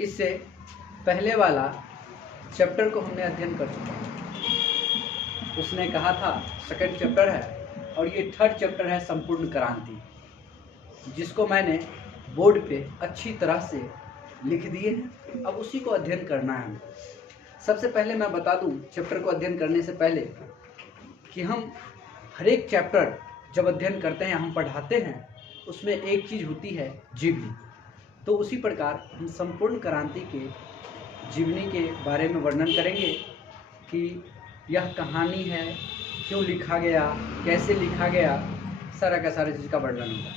इससे पहले वाला चैप्टर को हमने अध्ययन कर चुके हैं। उसने कहा था सेकंड चैप्टर है और ये थर्ड चैप्टर है संपूर्ण क्रांति, जिसको मैंने बोर्ड पे अच्छी तरह से लिख दिए हैं। अब उसी को अध्ययन करना है हमें। सबसे पहले मैं बता दूं चैप्टर को अध्ययन करने से पहले कि हम हर एक चैप्टर जब अध्ययन करते हैं, हम पढ़ाते हैं, उसमें एक चीज़ होती है जीवनी। तो उसी प्रकार हम संपूर्ण क्रांति के जीवनी के बारे में वर्णन करेंगे कि यह कहानी है, क्यों लिखा गया, कैसे लिखा गया, सारा का सारा चीज़ का वर्णन होगा।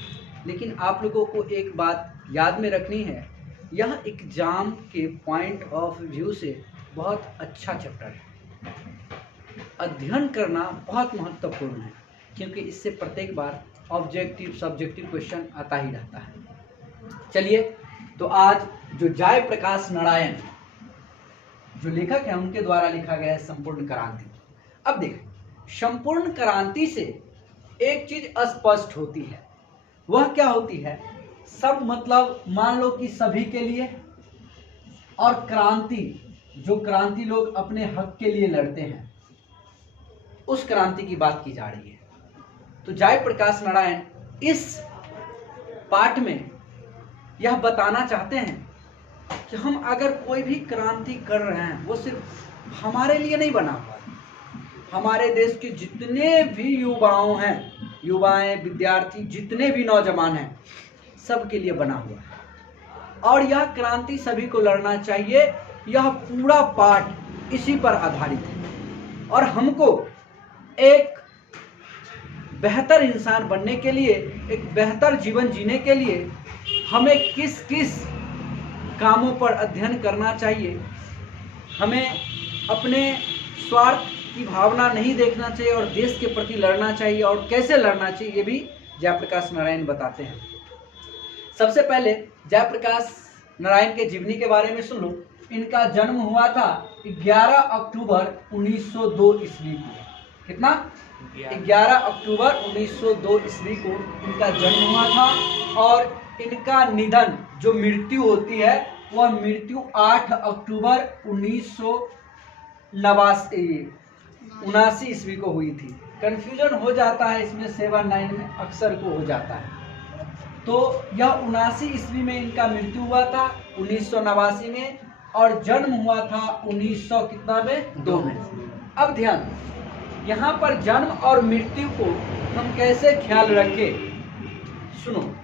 लेकिन आप लोगों को एक बात याद में रखनी है, यह एग्जाम के पॉइंट ऑफ व्यू से बहुत अच्छा चैप्टर है। अध्ययन करना बहुत महत्वपूर्ण है, क्योंकि इससे प्रत्येक बार ऑब्जेक्टिव सब्जेक्टिव क्वेश्चन आता ही रहता है। चलिए, तो आज जो जयप्रकाश नारायण जो लेखक है, उनके द्वारा लिखा गया है संपूर्ण क्रांति। अब देखें, संपूर्ण क्रांति से एक चीज स्पष्ट होती है। वह क्या होती है? सब मतलब मान लो कि सभी के लिए, और क्रांति जो क्रांति लोग अपने हक के लिए लड़ते हैं, उस क्रांति की बात की जा रही है। तो जयप्रकाश नारायण इस पाठ में यह बताना चाहते हैं कि हम अगर कोई भी क्रांति कर रहे हैं, वो सिर्फ हमारे लिए नहीं बना हुआ है। हमारे देश के जितने भी युवाएं, विद्यार्थी, जितने भी नौजवान हैं, सबके लिए बना हुआ है। और यह क्रांति सभी को लड़ना चाहिए। यह पूरा पाठ इसी पर आधारित है। और हमको एक बेहतर इंसान बनने के लिए, एक बेहतर जीवन जीने के लिए हमें किस किस कामों पर अध्ययन करना चाहिए, हमें अपने स्वार्थ की भावना नहीं देखना चाहिए और देश के प्रति लड़ना चाहिए, और कैसे लड़ना चाहिए ये भी जयप्रकाश नारायण बताते हैं। सबसे पहले जयप्रकाश नारायण के जीवनी के बारे में सुन लो। इनका जन्म हुआ था 11 अक्टूबर 1902 ईस्वी को। कितना? 11 अक्टूबर 1902 ईस्वी को इनका जन्म हुआ था। और इनका निधन, जो मृत्यु होती है, वह मृत्यु 8 अक्टूबर 1979 ईस्वी को हुई थी। कंफ्यूजन हो जाता है इसमें, 7-9 में अक्सर को हो जाता है। तो यह 79 ईस्वी में इनका मृत्यु हुआ था, 1989 में, और जन्म हुआ था 1902 में। अब ध्यान, यहाँ पर जन्म और मृत्यु को हम कैसे ख्याल रखें, सुनो।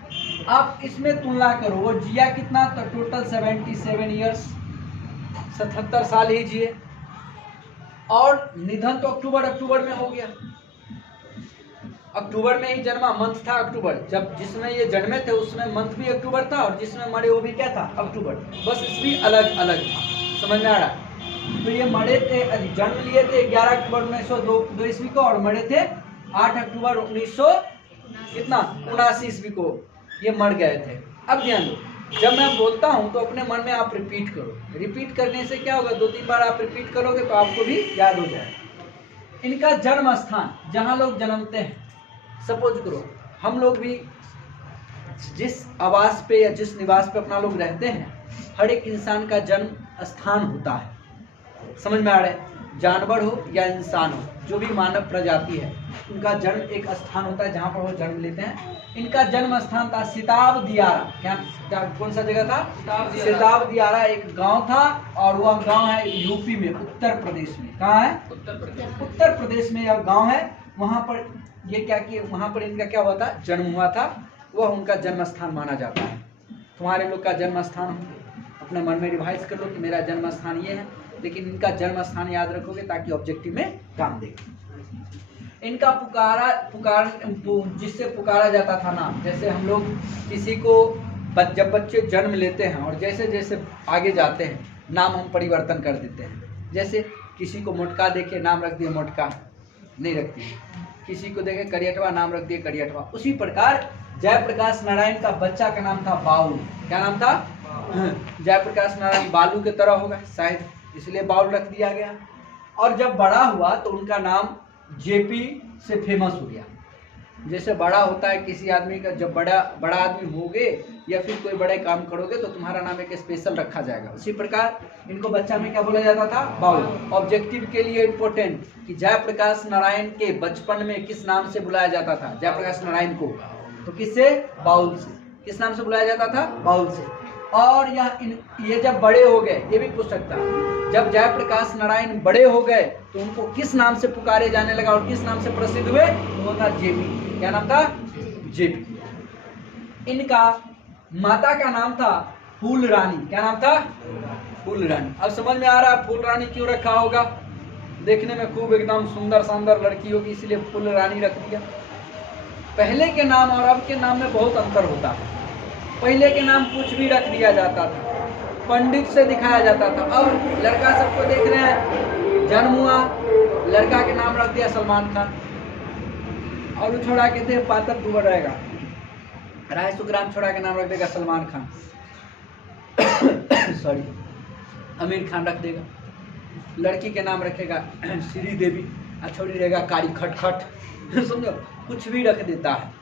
आप इसमें तुलना करो, वो जिया कितना? तो टोटल 77 ईयर्स, 77 साल ही जिए। और निधन तो अक्टूबर में हो गया। अक्टूबर में ही जन्मा, मंथ था अक्टूबर। जब जिसमें ये जन्मे थे उसमें मंथ भी अक्टूबर था, और जिसमें मरे वो भी क्या था? अक्टूबर। बस इसमें अलग अलग था। समझ में आ रहा? तो ये मरे थे, जन्म लिए थे 11 अक्टूबर 1902 ईस्वी को, और मरे थे 8 अक्टूबर 1979 ईस्वी को ये मर गए थे। अब ध्यान दो, जब मैं बोलता हूँ तो अपने मन में आप रिपीट करो। रिपीट करने से क्या होगा? 2-3 बार आप रिपीट करोगे तो आपको भी याद हो जाएगा। इनका जन्म स्थान, जहाँ लोग जन्मते हैं, सपोज करो हम लोग भी जिस आवास पे या जिस निवास पे अपना लोग रहते हैं, हर एक इंसान का जन्म स्थान होता है। समझ में आ रहा है? जानवर हो या इंसान हो, जो भी मानव प्रजाति है, उनका जन्म एक स्थान होता है जहाँ पर वो जन्म लेते हैं। इनका जन्म स्थान था सिताब दियारा। क्या, कौन सा जगह था? सिताब दियारा एक गांव था, और वह गांव है यूपी में, उत्तर प्रदेश में। कहाँ है? उत्तर प्रदेश में यह गांव है। वहाँ पर ये क्या कि वहाँ पर इनका क्या हुआ था? जन्म हुआ था। वह उनका जन्म स्थान माना जाता है। तुम्हारे लोग का जन्म स्थान अपने मन में रिवाइज कर लो कि मेरा जन्म स्थान ये है, लेकिन इनका जन्म स्थान याद रखोगे ताकि ऑब्जेक्टिव में काम दे। इनका जिससे पुकारा जाता था नाम, जैसे हम लोग किसी को जब बच्चे जन्म लेते हैं और जैसे जैसे आगे जाते हैं नाम हम परिवर्तन कर देते हैं। जैसे किसी को मोटका देखे नाम रख दिए मोटका, नहीं रखती है। किसी को देखे करियटवा, नाम रख दिए करियटवा। उसी प्रकार जयप्रकाश नारायण का बच्चा का नाम था बाउल। क्या नाम था? जयप्रकाश नारायण बालू के तरह होगा शायद, इसलिए बाउल रख दिया गया। और जब बड़ा हुआ तो उनका नाम जेपी से फेमस हो गया। जैसे बड़ा होता है किसी आदमी का, जब बड़ा आदमी हो गए या फिर कोई बड़े काम करोगे तो तुम्हारा नाम एक स्पेशल रखा जाएगा। उसी प्रकार इनको बच्चा में क्या बोला जाता था, बाउल। ऑब्जेक्टिव के लिए इम्पोर्टेंट कि जयप्रकाश नारायण के बचपन में किस नाम से बुलाया जाता था, जयप्रकाश नारायण को, तो किससे, बाउल से। किस नाम से बुलाया जाता था, बाउल से। और ये जब बड़े हो गए, ये भी पूछ सकता है, जब जयप्रकाश नारायण बड़े हो गए तो उनको किस नाम से पुकारे जाने लगा और किस नाम से प्रसिद्ध हुए, वो था जेपी। क्या नाम था, जेपी। इनका माता का नाम था फूल रानी। क्या नाम था, फूल रानी। अब समझ में आ रहा है फूल रानी क्यों रखा होगा, देखने में खूब एकदम सुंदर शानदार लड़की होगी इसलिए फूल रानी रख दिया। पहले के नाम और अब के नाम में बहुत अंतर होता है। पहले के नाम कुछ भी रख दिया जाता था, पंडित से दिखाया जाता था। अब लड़का सबको देख रहे हैं, जन्म हुआ, लड़का के नाम रख दिया सलमान खान, और छोड़ा कहते हैं पातर दुबर रहेगा, 250 ग्राम छोड़ा के नाम रख देगा सलमान खान सॉरी, आमिर खान रख देगा। लड़की के नाम रखेगा श्री देवी, छोड़ी रहेगा कारी खटखट समझो, कुछ भी रख देता है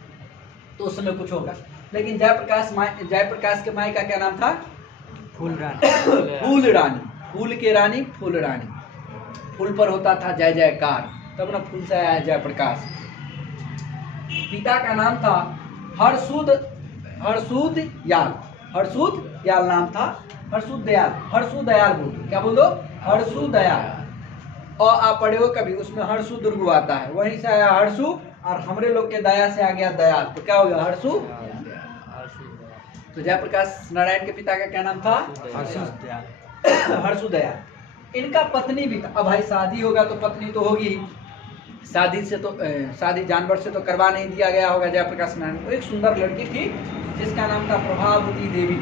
तो उस समय कुछ होगा। लेकिन जयप्रकाश के माई का क्या नाम था, फूल रानी। फूल रानी, फूल के रानी, फूल रानी। फूल पर होता था जय जयकार, तब ना फूल से आया जयप्रकाश। पिता का नाम था हरसुद याल, हरसुद याल नाम था, हरसुद दयाल, हरसुद दयाल बोलो, क्या बोलो, हरसु दयाल। और आप पढ़े हो कभी, उसमें हरसु दुर्गु आता है, वहीं से आया हरसु, और हमरे लोग के दया से आ गया दयाल, तो क्या हो गया हरसु। तो जयप्रकाश नारायण के पिता का क्या नाम था, हरसु दयाल। इनका पत्नी भी था। अब भाई शादी होगा तो पत्नी तो होगी, शादी से तो शादी जानवर से तो करवा नहीं दिया गया होगा जयप्रकाश नारायण को। एक सुंदर लड़की थी जिसका नाम था प्रभावती देवी।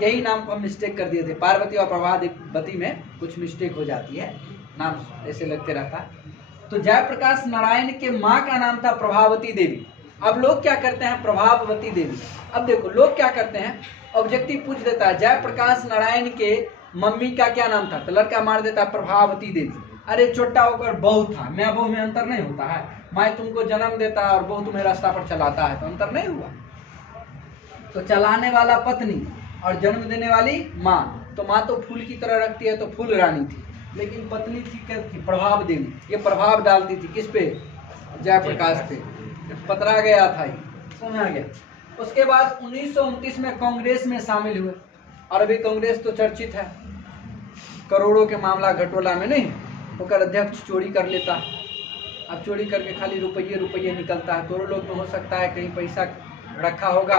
यही नाम को हम मिस्टेक कर दिए थे, पार्वती और प्रभावती में कुछ मिस्टेक हो जाती है, नाम ऐसे लगते रहता है। तो जयप्रकाश नारायण के माँ का नाम था प्रभावती देवी। अब लोग क्या करते हैं, प्रभावती देवी। अब देखो लोग क्या करते हैं, ऑब्जेक्टिव पूछ देता है जयप्रकाश नारायण के मम्मी का क्या नाम था, तो लड़का मार देता है प्रभावती देवी। अरे छोटा होकर बहू था, मैं बहू में अंतर नहीं होता है, माँ तुमको जन्म देता है और बहू तुम्हें रास्ता पर चलाता है, तो अंतर नहीं हुआ। तो चलाने वाला पत्नी और जन्म देने वाली माँ, तो माँ तो फूल की तरह रखती है तो फूल रानी थी, लेकिन पत्नी थी क्या थी, प्रभाव देवी। ये प्रभाव डालती थी किस पे, जयप्रकाश पे, पतरा गया था, समझ आ गया। उसके बाद 1929 में कांग्रेस में शामिल हुए, और अभी कांग्रेस तो चर्चित है, करोड़ों के मामला घटोला में नहीं, होकर अध्यक्ष चोरी कर लेता है। अब चोरी करके खाली रुपये निकलता है। करोड़ों लोग में हो सकता है कहीं पैसा रखा होगा,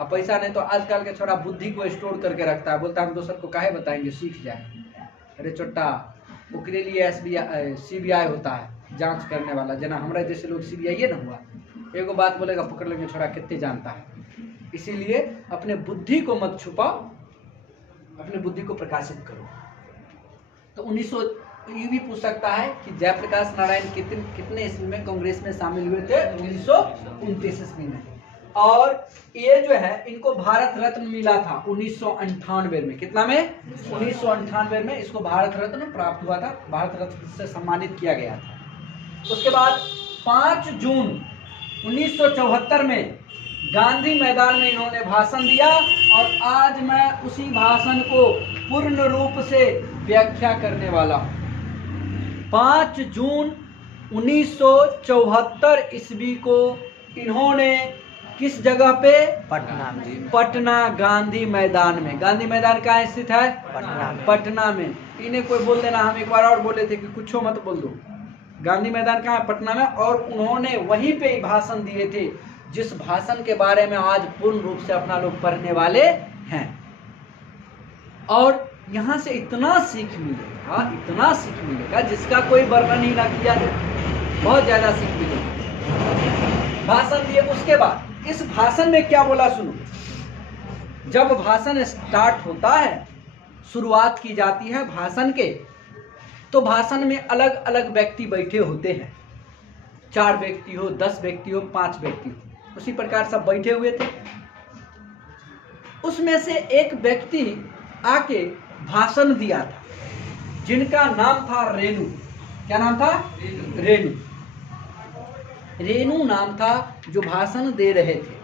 अब पैसा नहीं तो आजकल के छोड़ा बुद्धि को स्टोर करके रखता है, बोलता है हम दोसर को काहे बताएंगे, सीख जाए। अरे छोटा, ओकरे लिए CBI होता है, जांच करने वाला, जना हमारा जैसे लोग CBI ना हुआ, एगो बात बोलेगा पकड़ लेंगे, छोड़ा कितने जानता है। इसीलिए अपने बुद्धि को मत छुपाओ, अपने बुद्धि को प्रकाशित करो। तो ये भी पूछ सकता है कि जयप्रकाश नारायण कितने ईस्वी में कांग्रेस में शामिल हुए थे, 1929 ईस्वी में। और ये जो है इनको भारत रत्न मिला था 1998 में। कितना में, 1998 में इसको भारत रत्न प्राप्त हुआ था, भारत रत्न से सम्मानित किया गया था। उसके बाद 5 जून 1974 में गांधी मैदान में इन्होंने भाषण दिया, और आज मैं उसी भाषण को पूर्ण रूप से व्याख्या करने वाला हूँ। 5 जून 1974 ईस्वी को इन्होंने किस जगह पे, पटना गांधी मैदान में। गांधी मैदान कहाँ स्थित है, पटना में। इन्हें कोई बोल देना, हम एक बार और बोले थे कि कुछ मत बोल दो। गांधी मैदान कहाँ है, पटना में। और उन्होंने वहीं पे भाषण दिए थे जिस भाषण के बारे में आज पूर्ण रूप से अपना लोग पढ़ने वाले हैं। और यहाँ से इतना सीख मिलेगा जिसका कोई वर्णन ही ना किया जाए, बहुत ज्यादा सीख मिलेगी। भाषण दिए, उसके बाद इस भाषण में क्या बोला सुनो। जब भाषण स्टार्ट होता है, शुरुआत की जाती है भाषण के, तो भाषण में अलग अलग व्यक्ति बैठे होते हैं, 4 व्यक्ति हो, 10 व्यक्ति हो, 5 व्यक्ति हो, उसी प्रकार सब बैठे हुए थे। उसमें से एक व्यक्ति आके भाषण दिया था, जिनका नाम था रेणु। क्या नाम था, रेणु। रेणु नाम था जो भाषण दे रहे थे।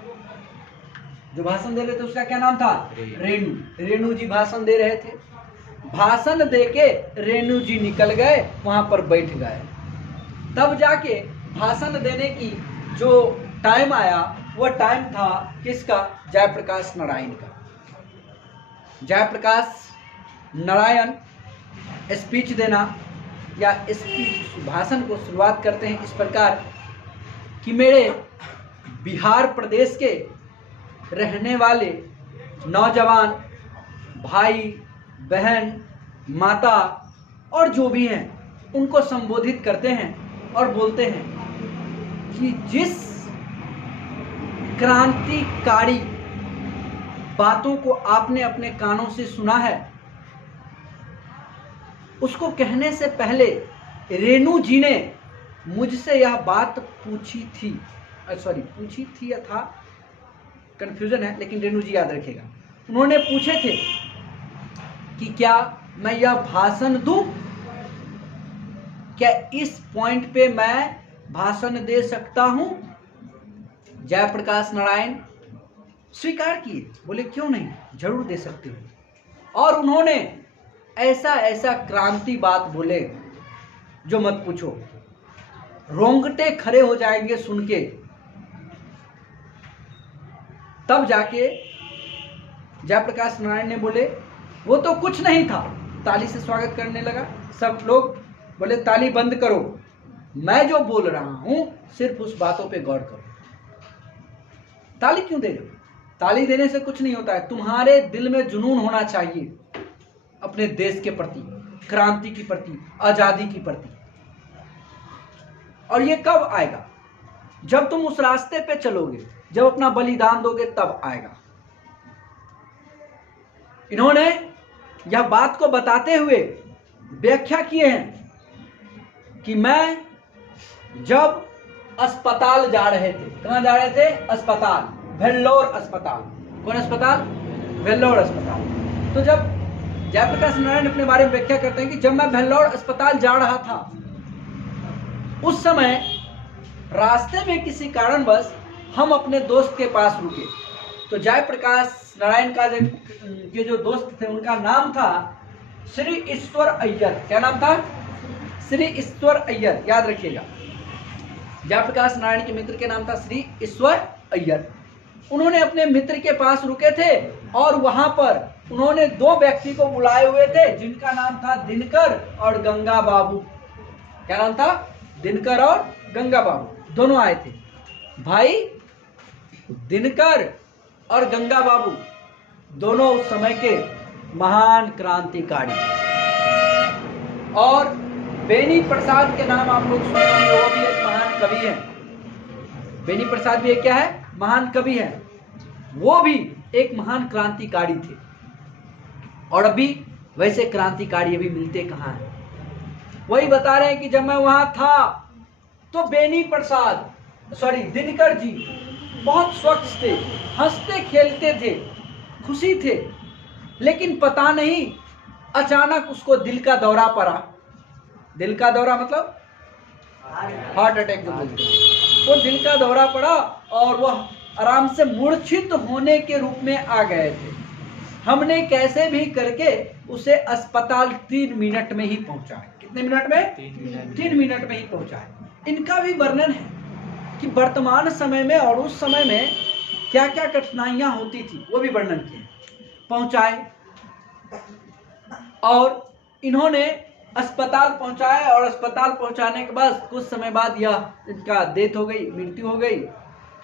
जो भाषण दे रहे थे उसका क्या नाम था? रेणु। रेणु जी भाषण दे रहे थे। भाषण देके रेणु जी निकल गए, वहां पर बैठ गए। तब जाके भाषण देने की जो टाइम आया वह टाइम था किसका? जयप्रकाश नारायण का। जयप्रकाश नारायण स्पीच देना या स्पीच भाषण को शुरुआत करते हैं इस प्रकार कि मेरे बिहार प्रदेश के रहने वाले नौजवान भाई बहन माता और जो भी हैं उनको संबोधित करते हैं और बोलते हैं कि जिस क्रांतिकारी बातों को आपने अपने कानों से सुना है उसको कहने से पहले रेणु जी ने मुझसे यह बात पूछी थी। पूछी थी या था, कंफ्यूजन है, लेकिन रेणु जी याद रखिएगा। उन्होंने पूछे थे कि क्या मैं यह भाषण दूं? क्या इस पॉइंट पे मैं भाषण दे सकता हूं? जयप्रकाश नारायण स्वीकार किए, बोले क्यों नहीं, जरूर दे सकते हो। और उन्होंने ऐसा ऐसा क्रांति बात बोले जो मत पूछो, रोंगटे खड़े हो जाएंगे सुन के। तब जाके जयप्रकाश नारायण ने बोले वो तो कुछ नहीं था, ताली से स्वागत करने लगा। सब लोग बोले ताली बंद करो, मैं जो बोल रहा हूं सिर्फ उस बातों पे गौर करो। ताली क्यों दे रहे हो? ताली देने से कुछ नहीं होता है, तुम्हारे दिल में जुनून होना चाहिए अपने देश के प्रति, क्रांति के प्रति, आजादी के प्रति। और ये कब आएगा? जब तुम उस रास्ते पे चलोगे, जब अपना बलिदान दोगे, तब आएगा। इन्होंने यह बात को बताते हुए व्याख्या किए हैं कि मैं जब अस्पताल जा रहे थे, कहां जा रहे थे? अस्पताल, वेल्लोर अस्पताल। कौन अस्पताल? वेल्लोर अस्पताल। तो जब जयप्रकाश नारायण अपने बारे में व्याख्या करते हैं कि जब मैं वेल्लोर अस्पताल जा रहा था उस समय रास्ते में किसी कारणवश हम अपने दोस्त के पास रुके। तो जयप्रकाश नारायण का के जो दोस्त थे उनका नाम था श्री ईश्वर अय्यर। क्या नाम था? श्री ईश्वर अय्यर, याद रखिएगा। जयप्रकाश नारायण के मित्र के नाम था श्री ईश्वर अय्यर। उन्होंने अपने मित्र के पास रुके थे और वहां पर उन्होंने दो व्यक्ति को बुलाए हुए थे जिनका नाम था दिनकर और गंगा बाबू। क्या नाम था? दिनकर और गंगा बाबू, दोनों आए थे। भाई दिनकर और गंगा बाबू दोनों उस समय के महान क्रांतिकारी। और बेनी प्रसाद के नाम आप लोग सुने होंगे, वो भी एक महान कवि है। बेनी प्रसाद भी एक क्या है? महान कवि है। वो भी एक महान क्रांतिकारी थे। और अभी वैसे क्रांतिकारी अभी मिलते कहाँ हैं? वही बता रहे हैं कि जब मैं वहां था तो बेनी प्रसाद दिनकर जी बहुत स्वच्छ थे, हंसते खेलते थे, खुशी थे। लेकिन पता नहीं अचानक उसको दिल का दौरा पड़ा। दिल का दौरा मतलब हार्ट अटैक जो बोलते हैं, वो दिल का दौरा पड़ा और वह आराम से मूर्छित होने के रूप में आ गए थे। हमने कैसे भी करके उसे अस्पताल 3 मिनट में ही पहुंचाए। कितने मिनट में? 3 मिनट में ही पहुंचाए। इनका भी वर्णन है कि वर्तमान समय में और उस समय में क्या क्या कठिनाइयां होती थी, वो भी वर्णन किए। पहुंचाए और इन्होंने अस्पताल पहुंचाया और अस्पताल पहुंचाने के बाद कुछ समय बाद यह इनका डेथ हो गई, मृत्यु हो गई।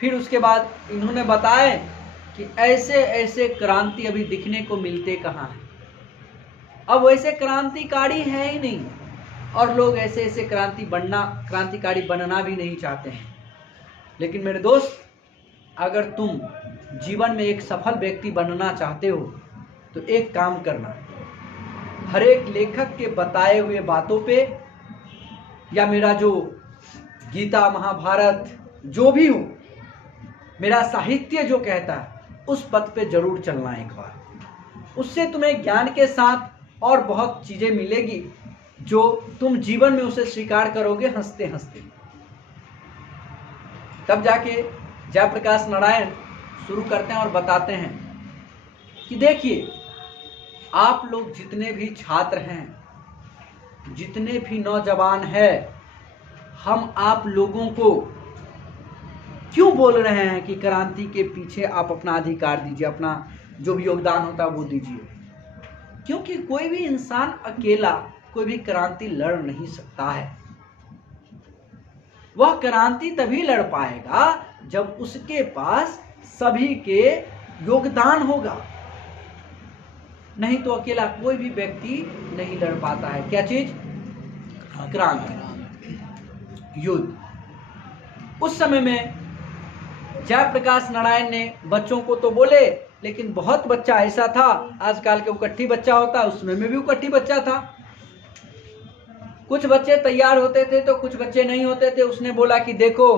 फिर उसके बाद इन्होंने बताया कि ऐसे ऐसे क्रांति अभी दिखने को मिलते कहाँ हैं। अब वैसे क्रांतिकारी है ही नहीं और लोग ऐसे ऐसे क्रांतिकारी बनना भी नहीं चाहते हैं। लेकिन मेरे दोस्त, अगर तुम जीवन में एक सफल व्यक्ति बनना चाहते हो तो एक काम करना, हर एक लेखक के बताए हुए बातों पे या मेरा जो गीता महाभारत जो भी हो, मेरा साहित्य जो कहता है उस पथ पे जरूर चलना एक बार। उससे तुम्हें ज्ञान के साथ और बहुत चीजें मिलेगी जो तुम जीवन में उसे स्वीकार करोगे हंसते हंसते। तब जाके जयप्रकाश नारायण शुरू करते हैं और बताते हैं कि देखिए, आप लोग जितने भी छात्र हैं, जितने भी नौजवान हैं, हम आप लोगों को क्यों बोल रहे हैं कि क्रांति के पीछे आप अपना अधिकार दीजिए, अपना जो भी योगदान होता है वो दीजिए। क्योंकि कोई भी इंसान अकेला कोई भी क्रांति लड़ नहीं सकता है। वह क्रांति तभी लड़ पाएगा जब उसके पास सभी के योगदान होगा, नहीं तो अकेला कोई भी व्यक्ति नहीं लड़ पाता है। क्या चीज? क्रांति, युद्ध। उस समय में जयप्रकाश नारायण ने बच्चों को तो बोले, लेकिन बहुत बच्चा ऐसा था, आजकल के उकट्ठी बच्चा होता है, उसमें में भी उकट्ठी बच्चा था। कुछ बच्चे तैयार होते थे तो कुछ बच्चे नहीं होते थे। उसने बोला कि देखो,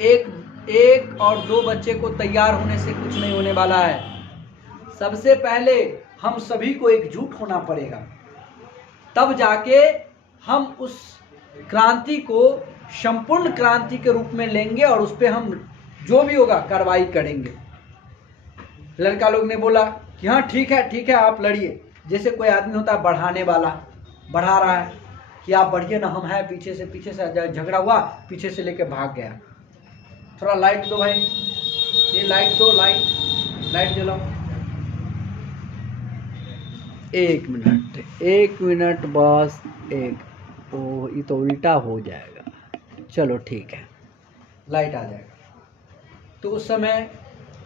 एक और दो बच्चे को तैयार होने से कुछ नहीं होने वाला है। सबसे पहले हम सभी को एकजुट होना पड़ेगा, तब जाके हम उस क्रांति को संपूर्ण क्रांति के रूप में लेंगे और उस पर हम जो भी होगा कार्रवाई करेंगे। लड़का लोग ने बोला कि हाँ ठीक है आप लड़िए। जैसे कोई आदमी होता है बढ़ाने वाला, बढ़ा रहा है कि आप बढ़िए ना, हम हैं। पीछे से झगड़ा हुआ, पीछे से लेके भाग गया। थोड़ा लाइट दो भाई, ये लाइट दो, लाइट जलाओ। एक मिनट बस, ये तो उल्टा हो जाएगा। चलो ठीक है, लाइट आ जाएगा। तो उस समय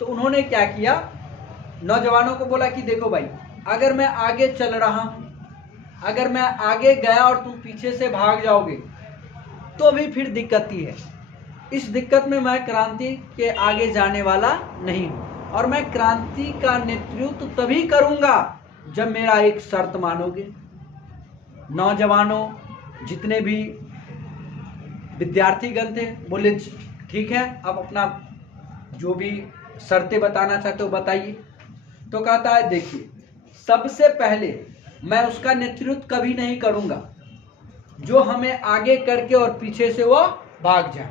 तो उन्होंने क्या किया, नौजवानों को बोला कि देखो भाई, अगर मैं आगे चल रहा हूं, अगर मैं आगे गया और तुम पीछे से भाग जाओगे तो भी फिर दिक्कत ही है। इस दिक्कत में मैं क्रांति के आगे जाने वाला नहीं हूं, और मैं क्रांति का नेतृत्व तभी करूंगा जब मेरा एक शर्त मानोगे। नौजवानों, जितने भी विद्यार्थीगण थे, बोले ठीक है, अब अपना जो भी शर्तें बताना चाहते हो बताइए। तो कहता है देखिए, सबसे पहले मैं उसका नेतृत्व कभी नहीं करूंगा जो हमें आगे करके और पीछे से वो भाग जाए।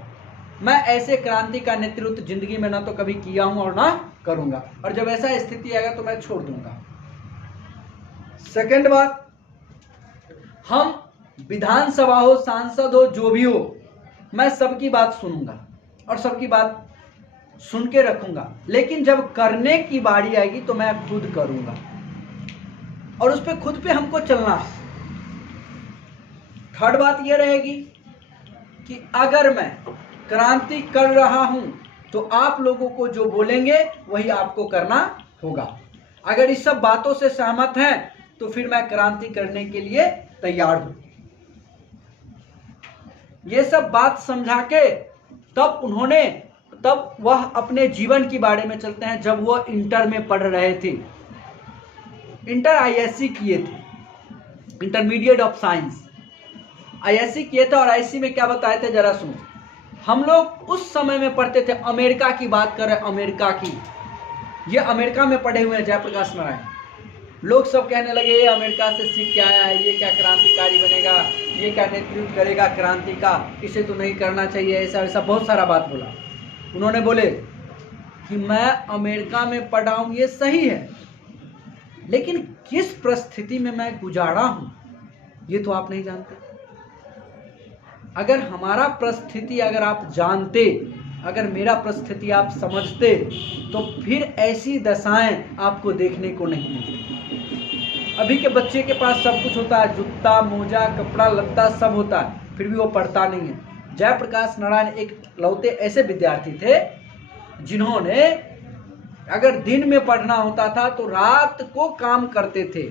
मैं ऐसे क्रांति का नेतृत्व जिंदगी में ना तो कभी किया हूं और ना करूंगा, और जब ऐसा स्थिति आएगा तो मैं छोड़ दूंगा। सेकंड बात, हम विधानसभा हो, सांसद हो, जो भी हो, मैं सबकी बात सुनूंगा और सबकी बात सुन के रखूंगा, लेकिन जब करने की बारी आएगी तो मैं खुद करूंगा और उस पे खुद पे हमको चलना है। थर्ड बात यह रहेगी कि अगर मैं क्रांति कर रहा हूं तो आप लोगों को जो बोलेंगे वही आपको करना होगा। अगर इस सब बातों से सहमत हैं तो फिर मैं क्रांति करने के लिए तैयार हूं। ये सब बात समझा के तब वह अपने जीवन के बारे में चलते हैं। जब वह इंटर में पढ़ रहे थे, इंटर आईएससी किए थे, इंटरमीडिएट ऑफ साइंस आईएससी किए थे। और आईएससी में क्या बताए थे जरा सुनो। हम लोग उस समय में पढ़ते थे, अमेरिका की बात कर रहे हैं, अमेरिका की। ये अमेरिका में पढ़े हुए हैं जयप्रकाश नारायण। लोग सब कहने लगे ये अमेरिका से सीख के आया है, ये क्या क्रांतिकारी बनेगा, ये क्या नेतृत्व करेगा क्रांति का, इसे तो नहीं करना चाहिए, ऐसा वैसा बहुत सारा बात बोला। उन्होंने बोले कि मैं अमेरिका में पढ़ा हूँ, ये सही है, लेकिन किस परिस्थिति में मैं गुजारा हूँ ये तो आप नहीं जानते। अगर हमारा परिस्थिति अगर आप जानते, अगर मेरा परिस्थिति आप समझते, तो फिर ऐसी दशाएं आपको देखने को नहीं मिलती। अभी के बच्चे के पास सब कुछ होता है, जूता, मोजा, कपड़ा लत्ता सब होता है, फिर भी वो पढ़ता नहीं है। जयप्रकाश नारायण एक लौते ऐसे विद्यार्थी थे जिन्होंने अगर दिन में पढ़ना होता था तो रात को काम करते थे,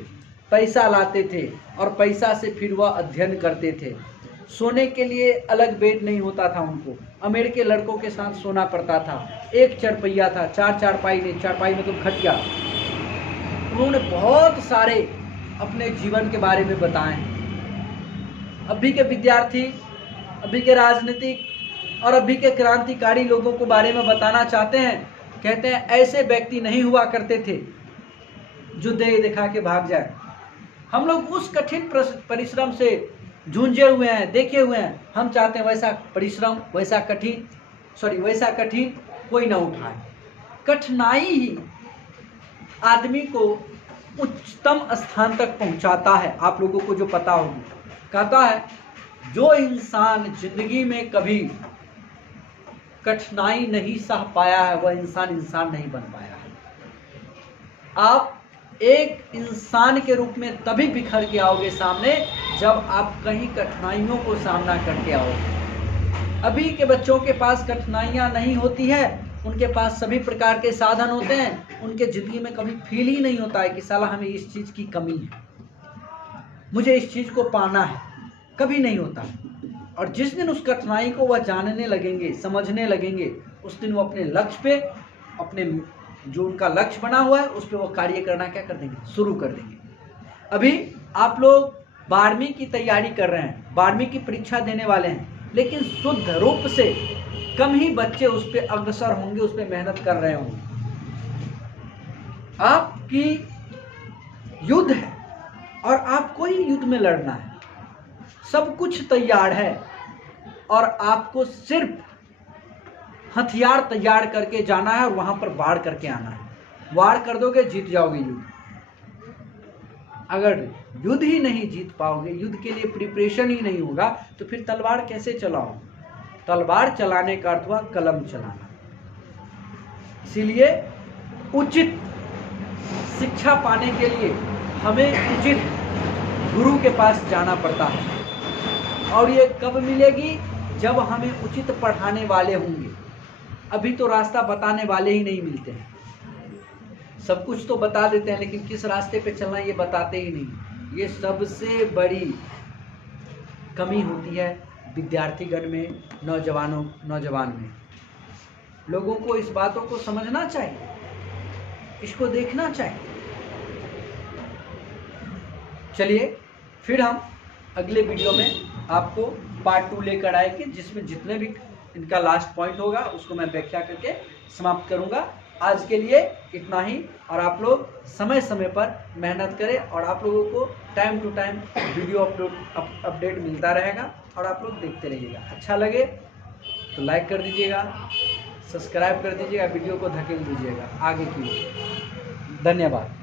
पैसा लाते थे और पैसा से फिर वह अध्ययन करते थे। सोने के लिए अलग बेड नहीं होता था उनको, अमेरिकी लड़कों के साथ सोना पड़ता था। एक चरपैया था, चार चारपाई नहीं, चारपाई में तो खटिया। उन्होंने बहुत सारे अपने जीवन के बारे में बताए हैं। अभी के विद्यार्थी, अभी के राजनीतिक और अभी के क्रांतिकारी लोगों को बारे में बताना चाहते हैं। कहते हैं ऐसे व्यक्ति नहीं हुआ करते थे जो दे दिखा के भाग जाए। हम लोग उस कठिन परिश्रम से जूझे हुए हैं, देखे हुए हैं। हम चाहते हैं वैसा परिश्रम, वैसा कठिन वैसा कठिन कोई ना उठाए। कठिनाई ही आदमी को उच्चतम स्थान तक पहुंचाता है। आप लोगों को जो पता होगी, कहता है जो इंसान जिंदगी में कभी कठिनाई नहीं सह पाया है वह इंसान नहीं बन पाया है। आप एक इंसान के रूप में तभी बिखर के आओगे सामने जब आप कहीं कठिनाइयों को सामना करके आओगे। अभी के बच्चों के पास कठिनाइयां नहीं होती है, उनके पास सभी प्रकार के साधन होते हैं, उनके ज़िंदगी में कभी फील ही नहीं होता है कि साला हमें इस चीज़ की कमी है, मुझे इस चीज़ को पाना है, कभी नहीं होता। और जिस दिन उस कठिनाई को वह जानने लगेंगे, समझने लगेंगे, उस दिन वो अपने लक्ष्य पे, अपने जो उनका लक्ष्य बना हुआ है उस पर वो कार्य करना क्या कर देंगे, शुरू कर देंगे। अभी आप लोग 12वीं की तैयारी कर रहे हैं, 12वीं की परीक्षा देने वाले हैं, लेकिन शुद्ध रूप से कम ही बच्चे उस पर अग्रसर होंगे, उस पर मेहनत कर रहे होंगे। आपकी युद्ध है और आपको ही युद्ध में लड़ना है, सब कुछ तैयार है और आपको सिर्फ हथियार तैयार करके जाना है और वहां पर वार करके आना है। वार कर दोगे जीत जाओगे युद्ध। अगर युद्ध ही नहीं जीत पाओगे, युद्ध के लिए प्रिपरेशन ही नहीं होगा, तो फिर तलवार कैसे चलाओ? तलवार चलाने का अर्थ हुआ कलम चलाना। इसीलिए उचित शिक्षा पाने के लिए हमें उचित गुरु के पास जाना पड़ता है। और ये कब मिलेगी? जब हमें उचित पढ़ाने वाले होंगे। अभी तो रास्ता बताने वाले ही नहीं मिलते हैं। सब कुछ तो बता देते हैं, लेकिन किस रास्ते पे चलना ये बताते ही नहीं। ये सबसे बड़ी कमी होती है विद्यार्थीगण में, नौजवान में। लोगों को इस बातों को समझना चाहिए, इसको देखना चाहिए। चलिए फिर हम अगले वीडियो में आपको पार्ट 2 लेकर आएंगे, जिसमें जितने भी इनका लास्ट पॉइंट होगा उसको मैं व्याख्या करके समाप्त करूंगा। आज के लिए इतना ही, और आप लोग समय समय पर मेहनत करें और आप लोगों को time to time video update मिलता रहेगा और आप लोग देखते रहिएगा। अच्छा लगे तो लाइक कर दीजिएगा, सब्सक्राइब कर दीजिएगा, वीडियो को धकेल दीजिएगा आगे की ओर। धन्यवाद।